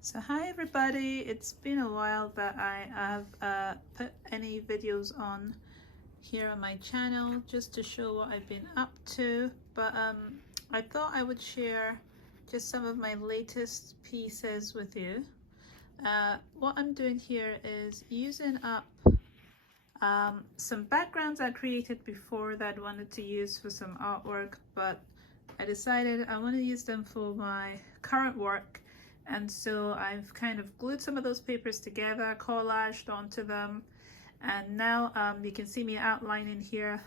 So hi everybody, it's been a while that I have put any videos on here on my channel just to show what I've been up to, but I thought I would share just some of my latest pieces with you. What I'm doing here is using up some backgrounds I created before that I wanted to use for some artwork, but I decided I want to use them for my current work. And so I've kind of glued some of those papers together, collaged onto them. And now you can see me outlining here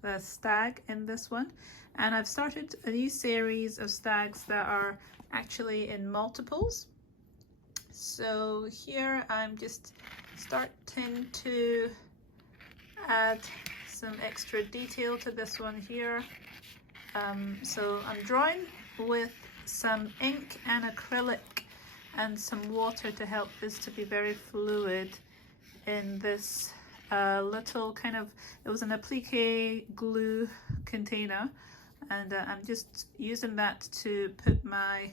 the stag in this one. And I've started a new series of stags that are actually in multiples. So here I'm just starting to add some extra detail to this one here. So I'm drawing with some ink and acrylic and some water to help this to be very fluid in this little kind of, it was an applique glue container, and I'm just using that to put my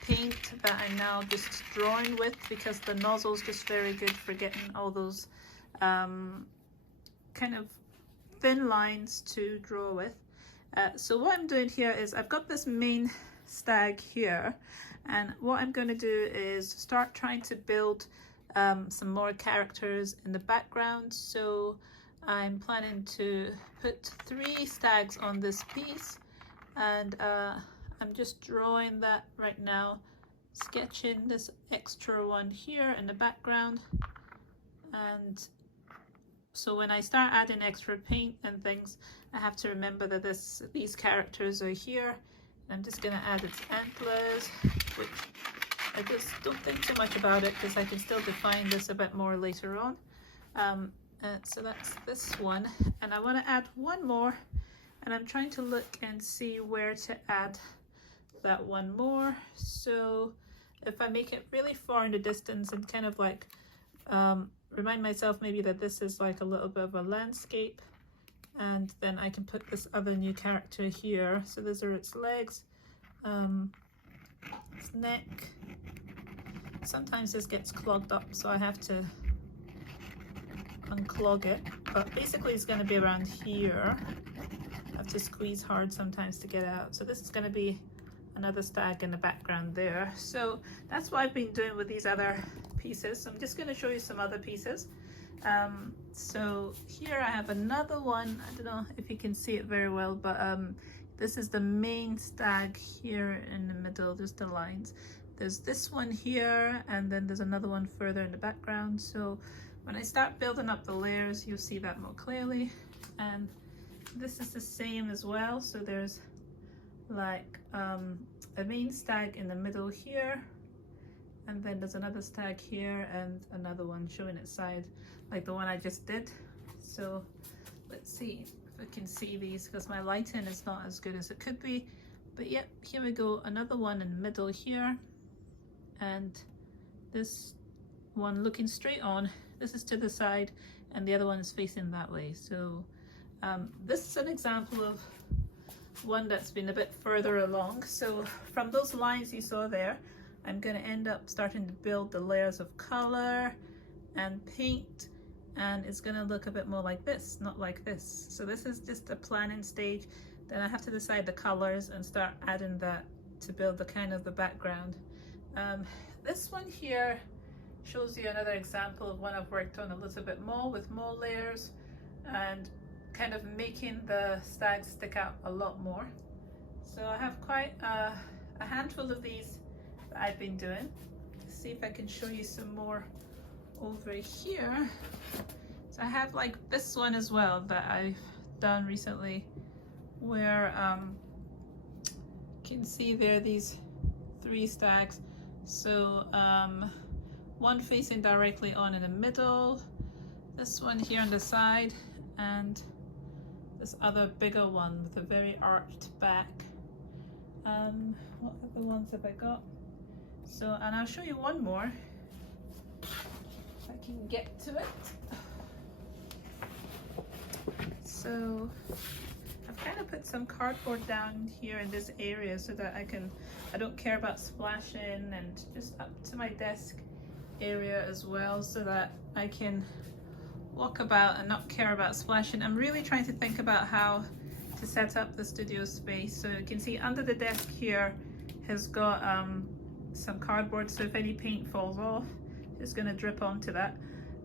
paint that I'm now just drawing with, because the nozzle is just very good for getting all those kind of thin lines to draw with. So what I'm doing here is I've got this main stag here, and what I'm going to do is start trying to build some more characters in the background. So I'm planning to put 3 stags on this piece, and I'm just drawing that right now, sketching this extra one here in the background. And so when I start adding extra paint and things, I have to remember that these characters are here. I'm just going to add its antlers, which I just don't think too much about it because I can still define this a bit more later on. So that's this one, and I want to add one more, and I'm trying to look and see where to add that one more. So if I make it really far in the distance and kind of like remind myself maybe that this is like a little bit of a landscape, and then I can put this other new character here. So those are its legs, its neck. Sometimes this gets clogged up, so I have to unclog it, but basically it's going to be around here. I have to squeeze hard sometimes to get out. So this is going to be another stag in the background there. So that's what I've been doing with these other pieces. So I'm just going to show you some other pieces. So here I have another one. I don't know if you can see it very well, but this is the main stag here in the middle, just the lines. There's this one here, and then there's another one further in the background. So when I start building up the layers, you'll see that more clearly. And this is the same as well. So there's like a main stag in the middle here, and then there's another stag here and another one showing its side, like the one I just did. So let's see if I can see these, because my lighting is not as good as it could be. But yep, here we go, another one in the middle here, and this one looking straight on. This is to the side, and the other one is facing that way. So this is an example of one that's been a bit further along. So from those lines you saw there, I'm going to end up starting to build the layers of color and paint, and it's going to look a bit more like this, not like this. So this is just a planning stage. Then I have to decide the colors and start adding that to build the kind of the background. This one here shows you another example of one I've worked on a little bit more, with more layers and kind of making the stag stick out a lot more. So I have quite a handful of these that I've been doing. Let's see if I can show you some more over here. So I have like this one as well that I've done recently, where you can see there these 3 stags. So one facing directly on in the middle, this one here on the side, and this other bigger one with a very arched back. What other ones have I got? So, and I'll show you one more if I can get to it. So I've I've kind of put some cardboard down here in this area so that I don't care about splashing, and just up to my desk area as well so that I can walk about and not care about splashing. I'm really trying to think about how to set up the studio space. So you can see under the desk here has got some cardboard, so if any paint falls off, it's going to drip onto that.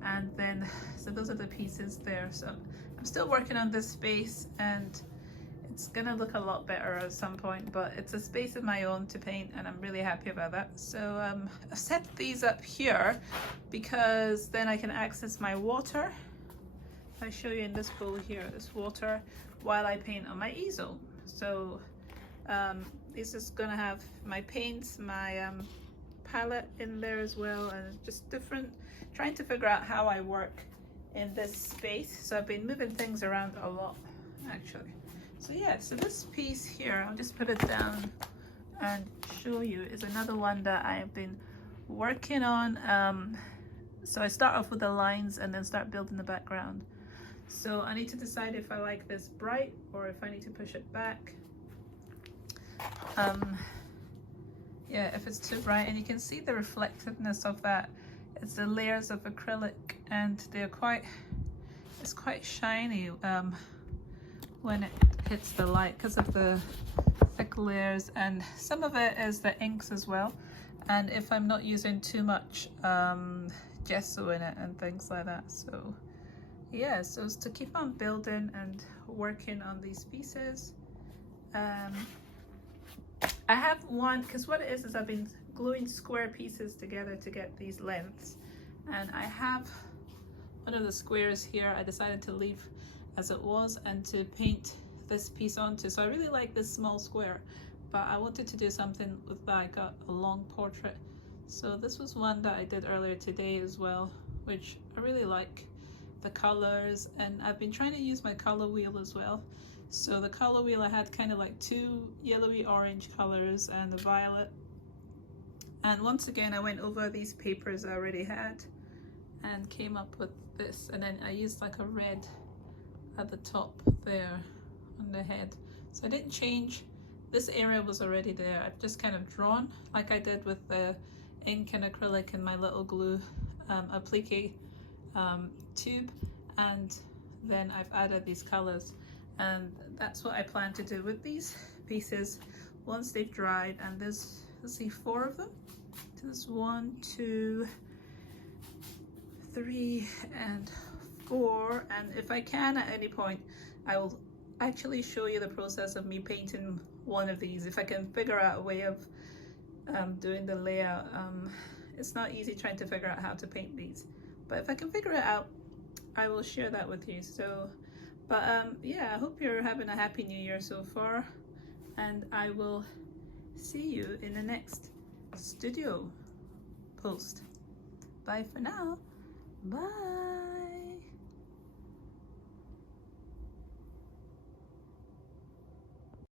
And then, so those are the pieces there. So I'm still working on this space, and it's going to look a lot better at some point, but it's a space of my own to paint, and I'm really happy about that. So I've set these up here because then I can access my water. If I show you in this bowl here, this water, while I paint on my easel. So this is going to have my paints, my palette in there as well, and just different, trying to figure out how I work in this space. So I've been moving things around a lot actually. So yeah, so this piece here, I'll just put it down and show you, is another one that I have been working on. So I start off with the lines and then start building the background. So I need to decide if I like this bright or if I need to push it back. Yeah, if it's too bright, and you can see the reflectiveness of that. It's the layers of acrylic, and it's quite shiny when it hits the light because of the thick layers, and some of it is the inks as well. And if I'm not using too much gesso in it and things like that. So yeah, so it's to keep on building and working on these pieces. I have one, because what it is I've been gluing square pieces together to get these lengths, and I have one of the squares here I decided to leave as it was and to paint this piece onto. So I really like this small square, but I wanted to do something with that. I got a long portrait, so this was one that I did earlier today as well, which I really like the colors, and I've been trying to use my color wheel as well. So the color wheel, I had kind of like two yellowy orange colors and the violet. And once again, I went over these papers I already had and came up with this. And then I used like a red at the top there on the head. So I didn't change. This area was already there. I've just kind of drawn like I did with the ink and acrylic and my little glue applique tube. And then I've added these colors. And that's what I plan to do with these pieces once they've dried. And there's, let's see, 4 of them. So there's 1, 2, 3, and 4. And if I can at any point, I will actually show you the process of me painting one of these. If I can figure out a way of doing the layout. It's not easy trying to figure out how to paint these, but if I can figure it out, I will share that with you. So but yeah, I hope you're having a happy new year so far, and I will see you in the next studio post. Bye for now. Bye.